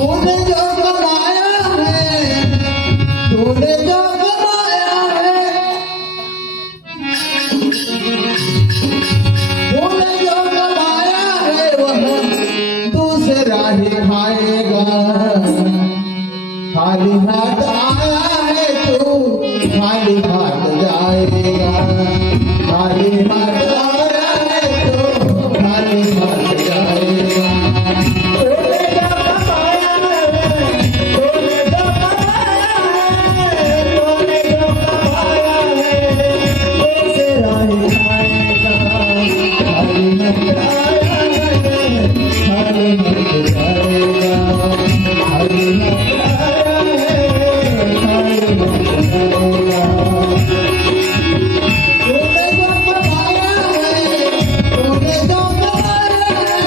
तूने जो बनाया है, तूने जो बनाया है, तूने जो बनाया है वह दूसरा ही खाएगा। खाली हाथ आया है तू खाली हाथ जाएगा। खाली हाथ आया है तू खाली हाथ जाएगा। तूने जो कमाया है, तूने जो कमाया है, तूने जो कमाया है, दूसरा ही खाएगा। खाली हाथ आया है, खाली हाथ जाएगा। खाली हाथ आया है, खाली हाथ जाएगा। तूने जो कमाया है, तूने जो कमाया है,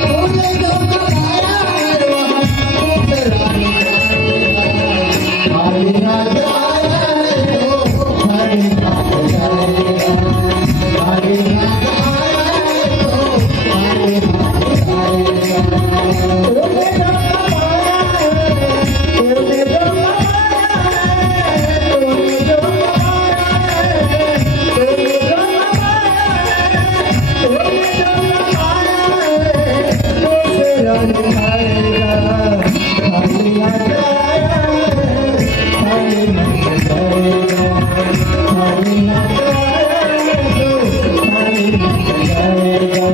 तूने जो कमाया है वह दूसरा ही खाएगा। खाली हाथ आया है तो खाली हाथ जाएगा। खाली हाथ आया है तो खाली हाथ जाएगा। तूने जो कमाया है, तूने जो कमाया है, तूने जो कमाया है, तूने जो कमाया है, तूने जो कमाया है, दूसरा ही खाएगा। खाली हाथ आया है, खाली हाथ जाएगा। खाली हाथ आया है तो खाली हाथ जाएगा।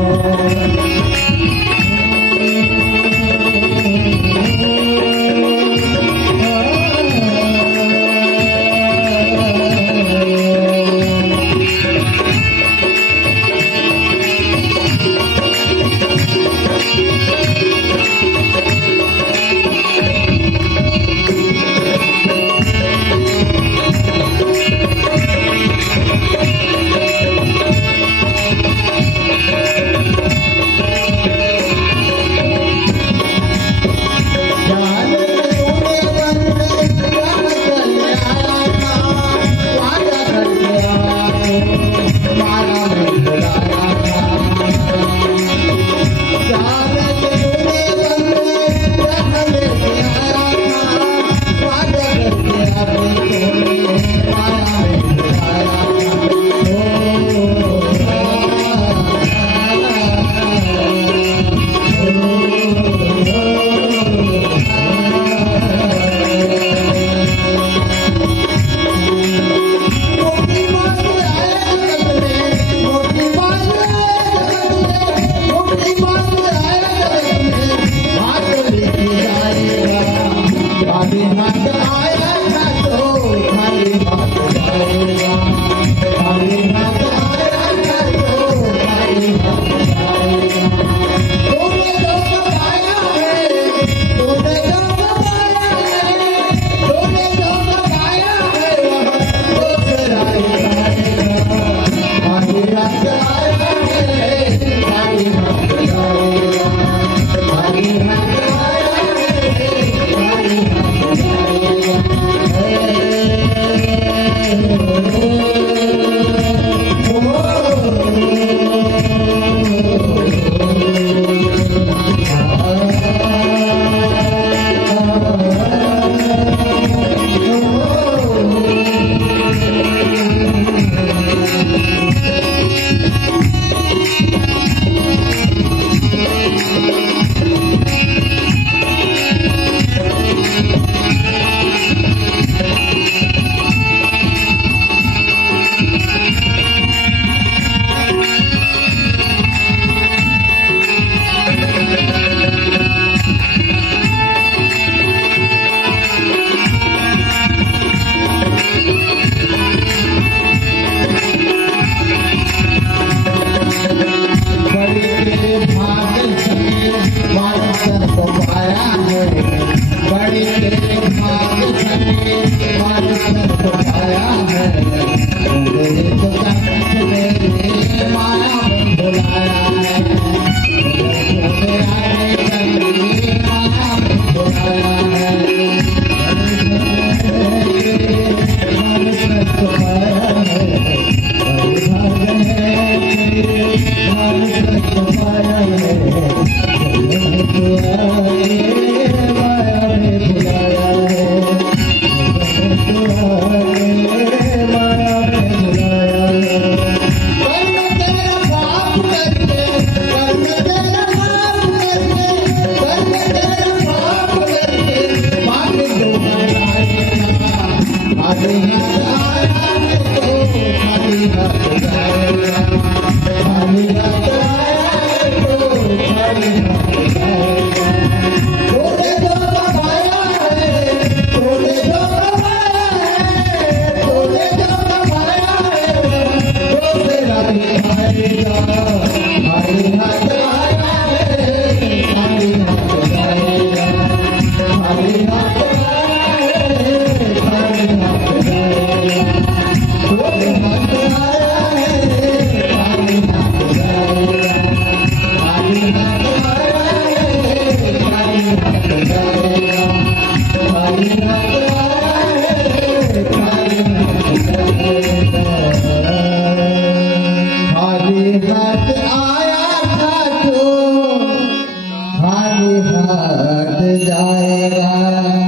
हट जाएगा